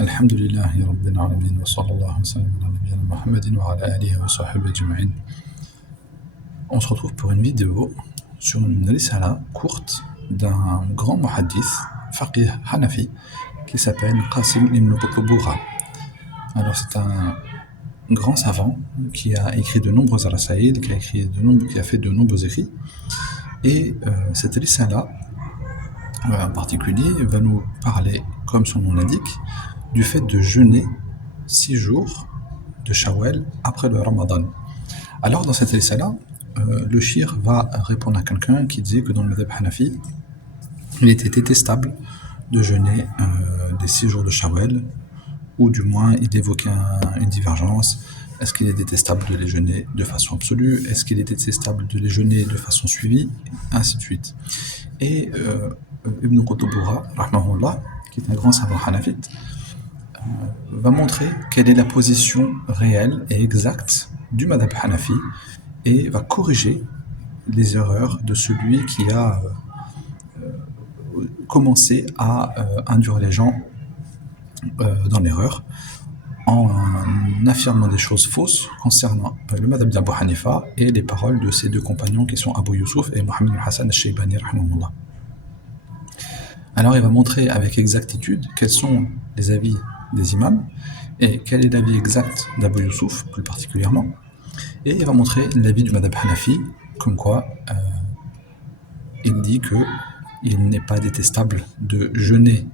الحمد لله رب العالمين وصلى الله وسلم على نبينا محمد وعلى آله وصحبه أجمعين. On se retrouve pour une vidéo sur une risala courte d'un grand muhaddith, faqih hanafi, qui s'appelle Qasim ibn Qutb. Alors c'est un grand savant qui a écrit de nombreux rasaïl, qui a fait de nombreux écrits, et cette risala en particulier va nous parler, comme son nom l'indique, du fait de jeûner 6 jours de Shawwal après le Ramadan. Alors dans cette risala, le shir va répondre à quelqu'un qui disait que dans le madhab Hanafi, il était détestable de jeûner les 6 jours de Shawwal, ou du moins il évoquait une divergence. Est-ce qu'il est détestable de les jeûner de façon absolue? Est-ce qu'il est détestable de les jeûner de façon suivie? Ainsi de suite. Et Ibn Qutb, rahmahullah, qui est un grand savant hanafite, va montrer quelle est la position réelle et exacte du madhab hanafi et va corriger les erreurs de celui qui a commencé à induire les gens dans l'erreur en affirmant des choses fausses concernant le madhab d'Abu Hanifa et les paroles de ses deux compagnons qui sont Abu Yusuf et Mohammed al-Hassan al-Shaybani, rahimahullah. Alors il va montrer avec exactitude quels sont les avis des imams et quel est l'avis exact d'Abu Yusuf plus particulièrement, et il va montrer l'avis du madhab Hanafi, comme quoi il dit que il n'est pas détestable de jeûner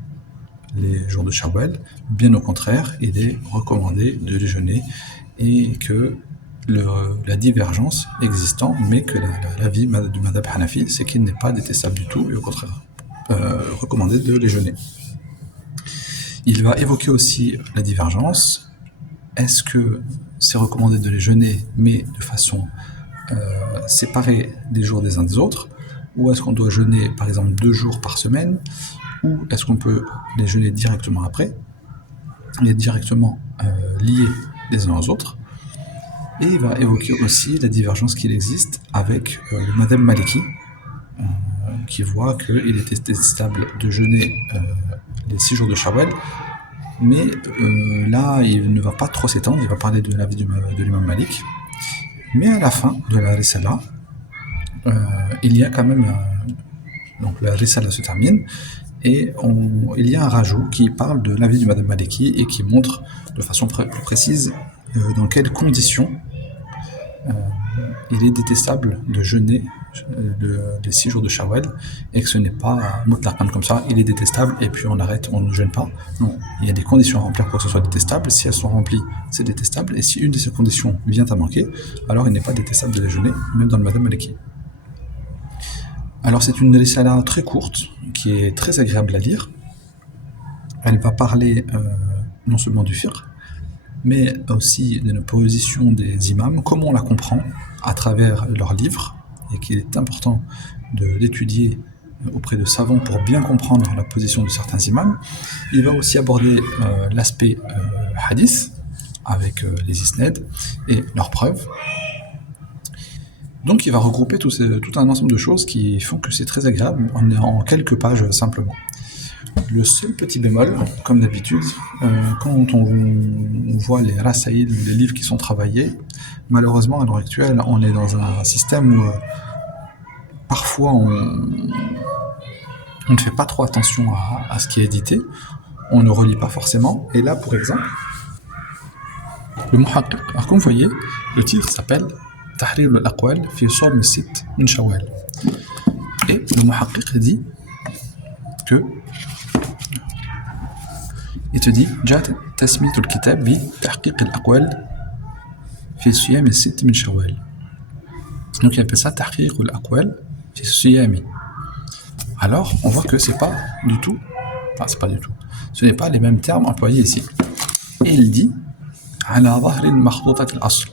les jours de Shawwal, bien au contraire, il est recommandé de les jeûner, et que la divergence existant, mais que l'avis du madhab Hanafi, c'est qu'il n'est pas détestable du tout, et au contraire recommandé de les jeûner. Il va évoquer aussi la divergence. Est-ce que c'est recommandé de les jeûner, mais de façon séparée les jours des uns des autres, ou est-ce qu'on doit jeûner par exemple 2 jours par semaine, ou est-ce qu'on peut les jeûner directement après, et directement liés les uns aux autres? Et il va évoquer aussi la divergence qu'il existe avec le madhab maliki, qui voit qu'il est détestable de jeûner les 6 jours de Shawwal, mais là il ne va pas trop s'étendre, il va parler de l'avis de l'imam Malik, mais à la fin de la risala, il y a quand même donc la risala se termine et il y a un rajout qui parle de l'avis du madhab Maliki et qui montre de façon plus précise dans quelles conditions il est détestable de jeûner les 6 jours de Shawwal, et que ce n'est pas mutlaqan comme ça, il est détestable et puis on arrête, on ne jeûne pas. Non, il y a des conditions à remplir pour que ce soit détestable. Si elles sont remplies, c'est détestable, et si une de ces conditions vient à manquer, alors il n'est pas détestable de les jeûner, même dans le madhab maliki. Alors c'est une risala très courte, qui est très agréable à lire. Elle va parler non seulement du fiqh, mais aussi de la position des imams, comment on la comprend à travers leurs livres, et qu'il est important de l'étudier auprès de savants pour bien comprendre la position de certains imams. Il va aussi aborder l'aspect hadith, avec les isnad et leurs preuves. Donc il va regrouper tout un ensemble de choses qui font que c'est très agréable en quelques pages simplement. Le seul petit bémol, comme d'habitude, quand on voit les rasaïl, les livres qui sont travaillés, malheureusement à l'heure actuelle, on est dans un système où parfois on ne fait pas trop attention à ce qui est édité, on ne relit pas forcément, et là pour exemple, le muhaqqiq, alors comme vous voyez, le titre s'appelle Tahrir al-Aqwal fi Sawm al-Sitt min Shawwal, et le muhaqqiq dit que il te dit جاءت تسمية الكتاب بتحقيق الأقوال في صيام الست من شوال. Donc il appelle ça تحقيق الأقوال في الصيام. Alors on voit que c'est pas du tout, ce n'est pas les mêmes termes employés ici. Et il dit على ظهر المخطوطة الأصل.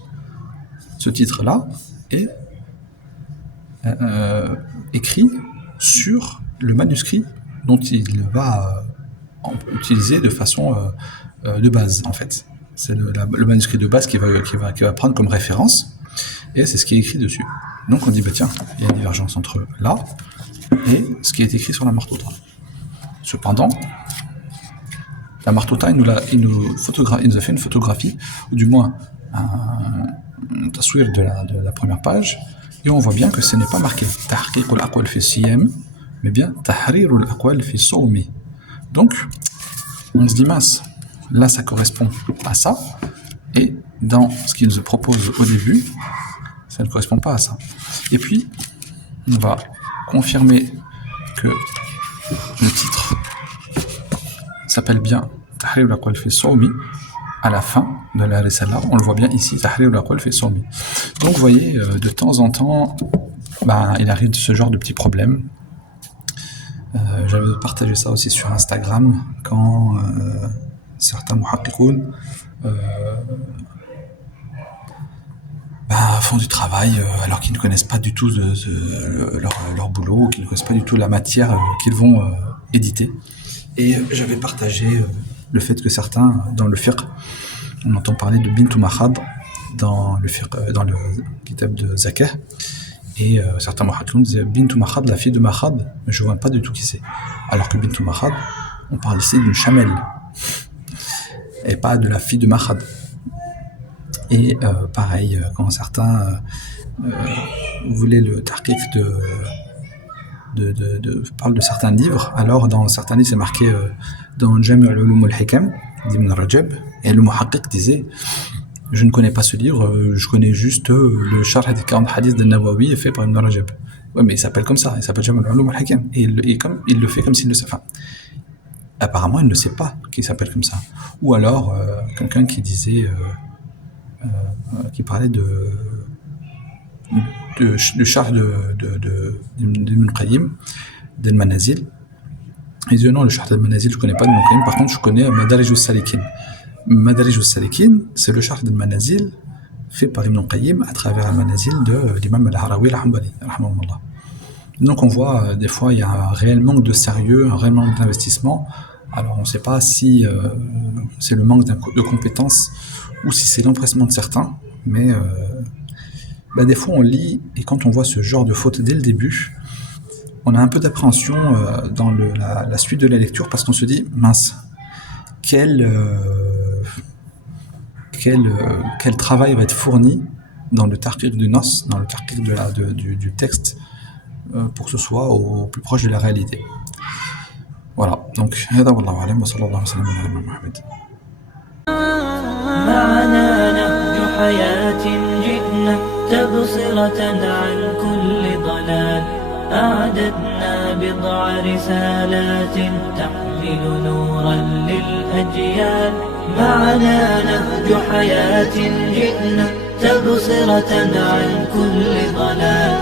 Ce titre-là est écrit sur le manuscrit dont il va utiliser de façon de base, en fait. C'est le manuscrit de base qui va prendre comme référence, et c'est ce qui est écrit dessus. Donc on dit, bah tiens, il y a une divergence entre là et ce qui est écrit sur la martouta. Cependant, La Martouta, il nous a fait une photographie, ou du moins un taswir de la première page, et on voit bien que ce n'est pas marqué Tahqiq al-aqwal fi siyam, mais bien Tahrir al-aqwal fi sawmi. Donc, on se dit mince, là ça correspond à ça, et dans ce qu'il nous propose au début, ça ne correspond pas à ça. Et puis, on va confirmer que le titre s'appelle bien Tahrir al-aqwal fi sawmi à la fin de la risala. On le voit bien ici, Tahrir al-aqwal fi sawmi. Donc vous voyez, de temps en temps, il arrive de ce genre de petits problèmes. J'avais partagé ça aussi sur Instagram quand certains muhaqqiqoun font du travail alors qu'ils ne connaissent pas du tout leur boulot, qu'ils ne connaissent pas du tout la matière qu'ils vont éditer. Et j'avais partagé le fait que certains, dans le fiqh, on entend parler de Bintou Mahad dans le kitab de Zakah, et certains muhaqqiqoun disaient Bintou Mahad, la fille de Mahad, mais je ne vois pas du tout qui c'est. Alors que Bintou Mahad, on parle ici d'une chamelle, et pas de la fille de Mahad. Et pareil, quand certains voulaient le tahqiq parle de certains livres, alors dans certains livres c'est marqué dans Jami' al-Ulum al-Hikam d'Ibn Rajab, et le muhaqqiq disait je ne connais pas ce livre, je connais juste le Sharh des 40 hadiths de Nawawi fait par Ibn Rajab. Ouais, mais il s'appelle comme ça, il s'appelle Jami' al-Ulum al-Hikam, et il le fait comme s'il le savait. Apparemment il ne sait pas qu'il s'appelle comme ça. Ou alors quelqu'un qui disait qui parlait du Sharh d'Ibn Qayyim, d'Al Manazil. Il dit non, le Sharh d'Al Manazil, je ne connais pas d'Ibn Qayyim, par contre, je connais Madarij al-Salikin. Madarij al-Salikin, c'est le Sharh d'Al Manazil fait par Ibn Qayyim à travers Al Manazil de l'imam Al-Harawi al-Hanbali. Donc on voit, des fois, il y a un réel manque de sérieux, un réel manque d'investissement. Alors on ne sait pas si c'est le manque de compétences ou si c'est l'empressement de certains, mais des fois on lit, et quand on voit ce genre de faute dès le début, on a un peu d'appréhension dans la suite de la lecture, parce qu'on se dit, mince, quel travail va être fourni dans le tahqiq du nas, dans le tahqiq du texte, pour que ce soit au plus proche de la réalité. Voilà, donc, هذا والله أعلم وصلى الله وسلم على محمد. معنا نهج حياة جئنا تبصرة عن كل ضلال أعددنا بضع رسالات تحمل نورا للأجيال معنا نهج حياة جئنا تبصرة عن كل ضلال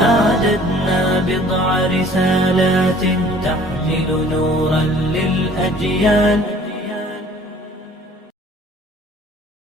أعددنا بضع رسالات تحمل نورا للأجيال